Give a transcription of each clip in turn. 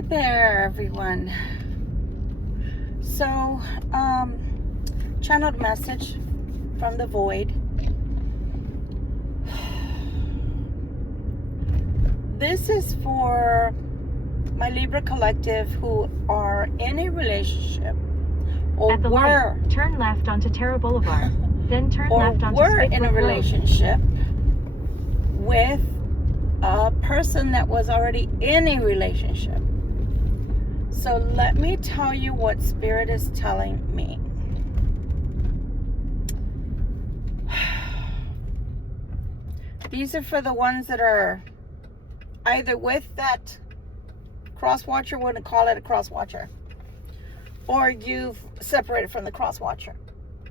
Hi there, everyone. So, channeled message from the void. This is for my Libra Collective who are in a relationship or At the were light, turn left onto Terra Boulevard, then turn or left onto were in a Spitford Road. relationship with a person that was already in a relationship. So let me tell you what Spirit is telling me. These are for the ones that are either with that cross watcher, wouldn't call it a cross watcher, or you've separated from the cross watcher.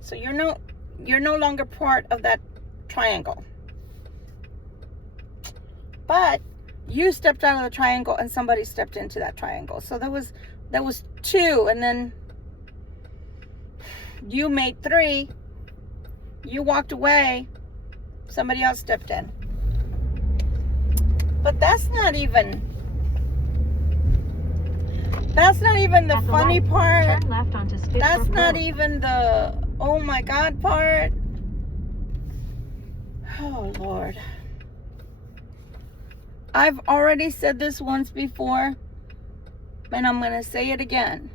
So you're no longer part of that triangle. But you stepped out of the triangle and somebody stepped into that triangle. So there was two, and then you made three. You walked away. Somebody else stepped in. But that's not even the funny part. Turn left onto Spitford That's not Road. even the oh my God part. Oh Lord. I've already said this once before, and I'm going to say it again.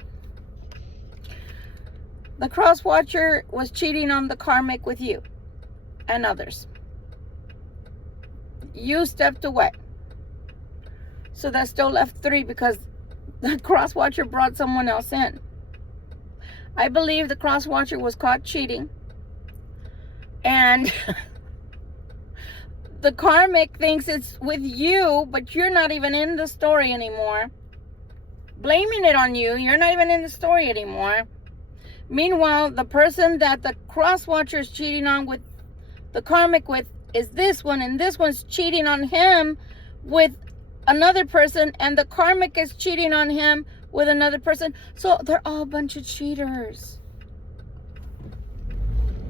The cross watcher was cheating on the karmic with you and others. You stepped away. So that still left three because the cross watcher brought someone else in. I believe the cross watcher was caught cheating. And the karmic thinks it's with you, but you're not even in the story anymore. Blaming it on you, you're not even in the story anymore. Meanwhile, the person that the cross watcher is cheating on with the karmic with is this one, and this one's cheating on him with another person, and the karmic is cheating on him with another person. So they're all a bunch of cheaters.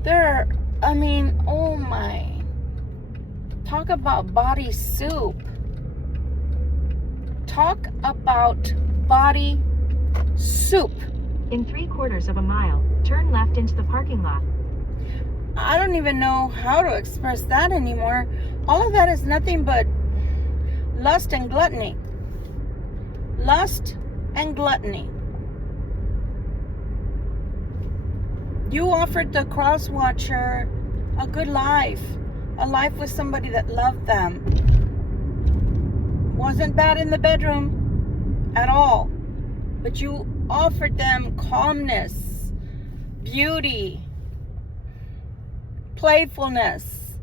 Oh my. Talk about body soup. Talk about body soup. In 3/4 of a mile, turn left into the parking lot. I don't even know how to express that anymore. All of that is nothing but lust and gluttony. Lust and gluttony. You offered the cross watcher a good life. A life with somebody that loved them. Wasn't bad in the bedroom at all. But you offered them calmness, beauty, playfulness,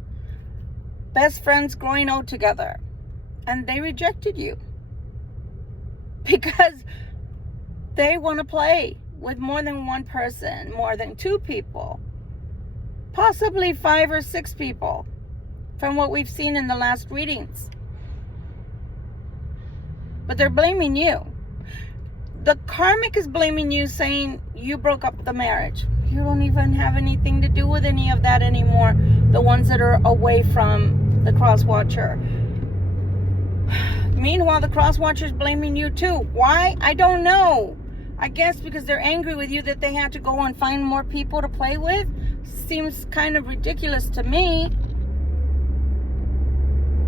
best friends growing old together. And they rejected you. Because they want to play with more than one person, more than two people. Possibly 5 or 6 people. From what we've seen in the last readings. But they're blaming you. The karmic is blaming you, saying you broke up the marriage. You don't even have anything to do with any of that anymore. The ones that are away from the cross watcher. Meanwhile, the cross watcher is blaming you too. Why? I don't know. I guess because they're angry with you that they had to go and find more people to play with. Seems kind of ridiculous to me.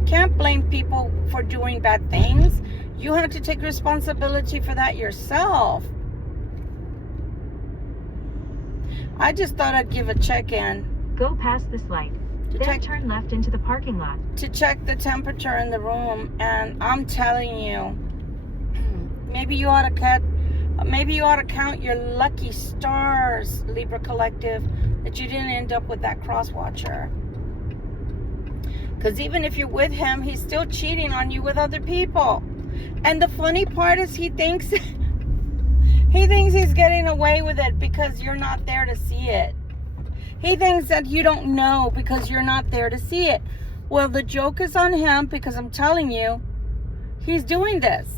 Can't blame people for doing bad things. You have to take responsibility for that yourself. I just thought I'd give a check-in. Go past this light, then turn left into the parking lot. To check the temperature in the room, and I'm telling you, maybe you ought to count your lucky stars, Libra Collective, that you didn't end up with that cross watcher. Because even if you're with him, he's still cheating on you with other people. And the funny part is he thinks he's getting away with it because you're not there to see it. He thinks that you don't know because you're not there to see it. Well, the joke is on him because I'm telling you, he's doing this.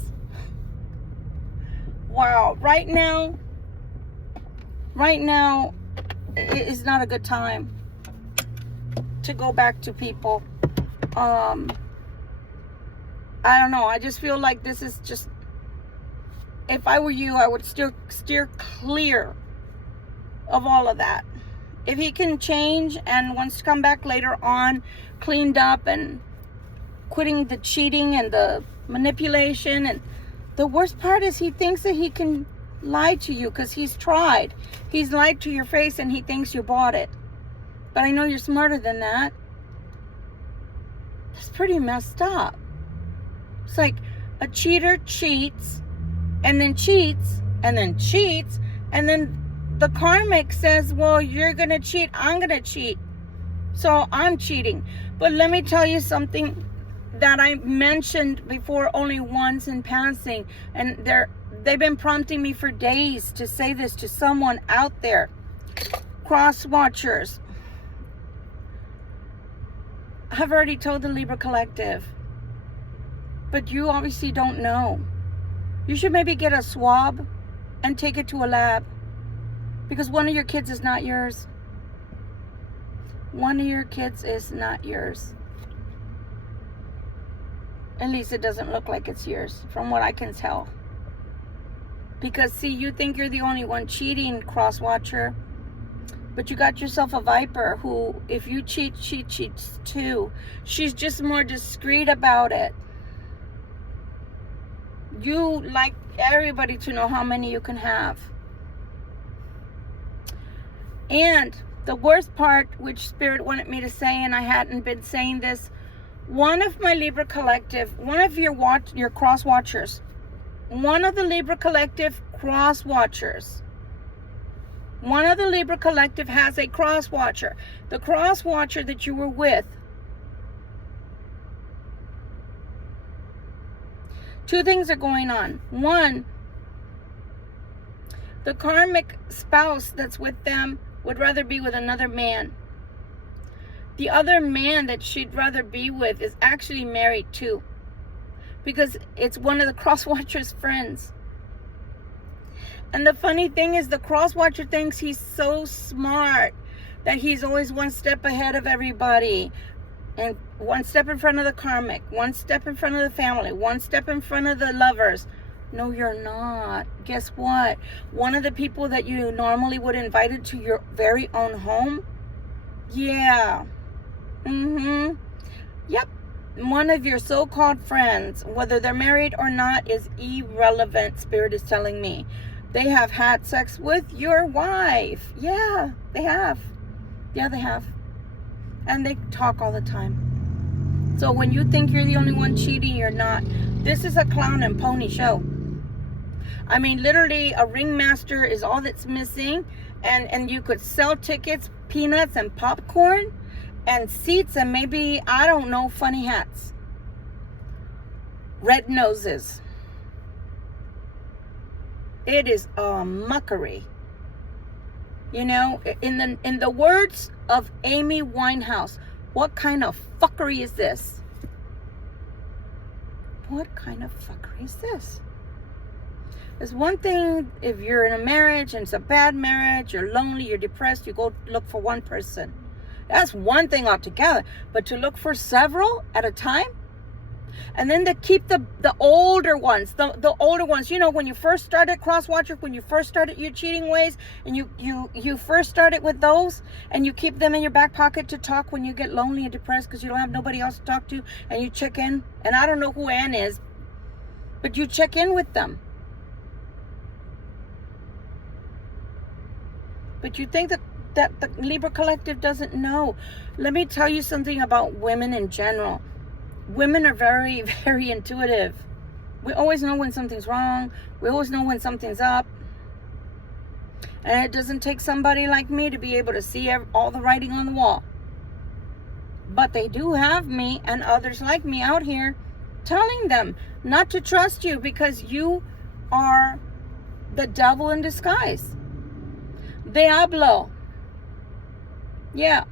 Wow, right now is not a good time to go back to people. I don't know. I just feel like this is just if I were you, I would still steer clear of all of that. If he can change and wants to come back later on, cleaned up and quitting the cheating and the manipulation, and the worst part is he thinks that he can lie to you because he's tried. He's lied to your face and he thinks you bought it. But I know you're smarter than that. That's pretty messed up. It's like a cheater cheats and then cheats and then cheats, and then the karmic says, well, you're gonna cheat, I'm gonna cheat, so I'm cheating. But let me tell you something that I mentioned before only once in passing, and they've been prompting me for days to say this to someone out there. Cross watchers, I've already told the Libra Collective, but you obviously don't know. You should maybe get a swab and take it to a lab, because one of your kids is not yours. One of your kids is not yours. At least it doesn't look like it's yours, from what I can tell. Because, see, you think you're the only one cheating, cross watcher. But you got yourself a viper who, if you cheat, she cheats too. She's just more discreet about it. You like everybody to know how many you can have. And the worst part, which Spirit wanted me to say, and I hadn't been saying this, one of my Libra Collective, one of your cross watchers, one of the Libra Collective cross watchers, one of the Libra Collective has a cross watcher. The cross watcher that you were with, two things are going on. One, the karmic spouse that's with them would rather be with another man. The other man that she'd rather be with is actually married too, because it's one of the cross watcher's friends. And the funny thing is, the cross watcher thinks he's so smart that he's always one step ahead of everybody, and one step in front of the karmic, one step in front of the family, one step in front of the lovers. No, you're not. Guess what? One of the people that you normally would invite into your very own home, yeah, yep, one of your so-called friends, whether they're married or not, is irrelevant. Spirit is telling me they have had sex with your wife. Yeah, they have. Yeah, they have. And they talk all the time. So when you think you're the only one cheating, you're not. This is a clown and pony show. I mean, literally, a ringmaster is all that's missing, and you could sell tickets, peanuts, and popcorn, and seats, and maybe, I don't know, funny hats, red noses. It is a mockery. You know, in the words of Amy Winehouse, what kind of fuckery is this? What kind of fuckery is this? It's one thing if you're in a marriage and it's a bad marriage, you're lonely, you're depressed, you go look for one person. That's one thing altogether. But to look for several at a time, and then to keep the older ones, the older ones, you know, when you first started cross watcher, when you first started your cheating ways, and you first started with those, and you keep them in your back pocket to talk when you get lonely and depressed because you don't have nobody else to talk to, and you check in. And I don't know who Ann is, but you check in with them. But you think that the Libra Collective doesn't know. Let me tell you something about women in general. Women are very, very intuitive. We always know when something's wrong. We always know when something's up. And it doesn't take somebody like me to be able to see all the writing on the wall. But they do have me and others like me out here telling them not to trust you because you are the devil in disguise. Diablo. Yeah.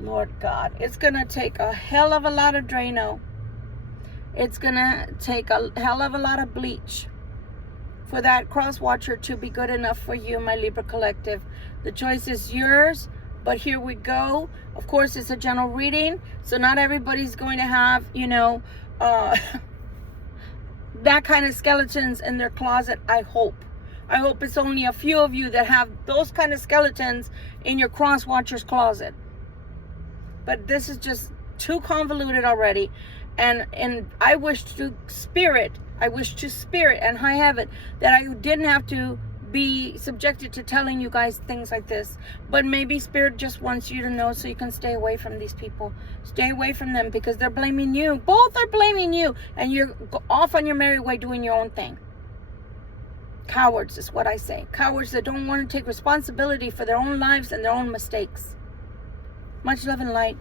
Lord God, it's going to take a hell of a lot of Drano. It's going to take a hell of a lot of bleach for that cross watcher to be good enough for you, my Libra Collective. The choice is yours, but here we go. Of course, it's a general reading, so not everybody's going to have, you know, that kind of skeletons in their closet. I hope it's only a few of you that have those kind of skeletons in your cross watcher's closet. But this is just too convoluted already. And I wish to spirit, and I have it, that I didn't have to be subjected to telling you guys things like this. But maybe spirit just wants you to know so you can stay away from these people. Stay away from them, because they're blaming you. Both are blaming you, and you're off on your merry way doing your own thing. Cowards is what I say. Cowards that don't want to take responsibility for their own lives and their own mistakes. Much love and light.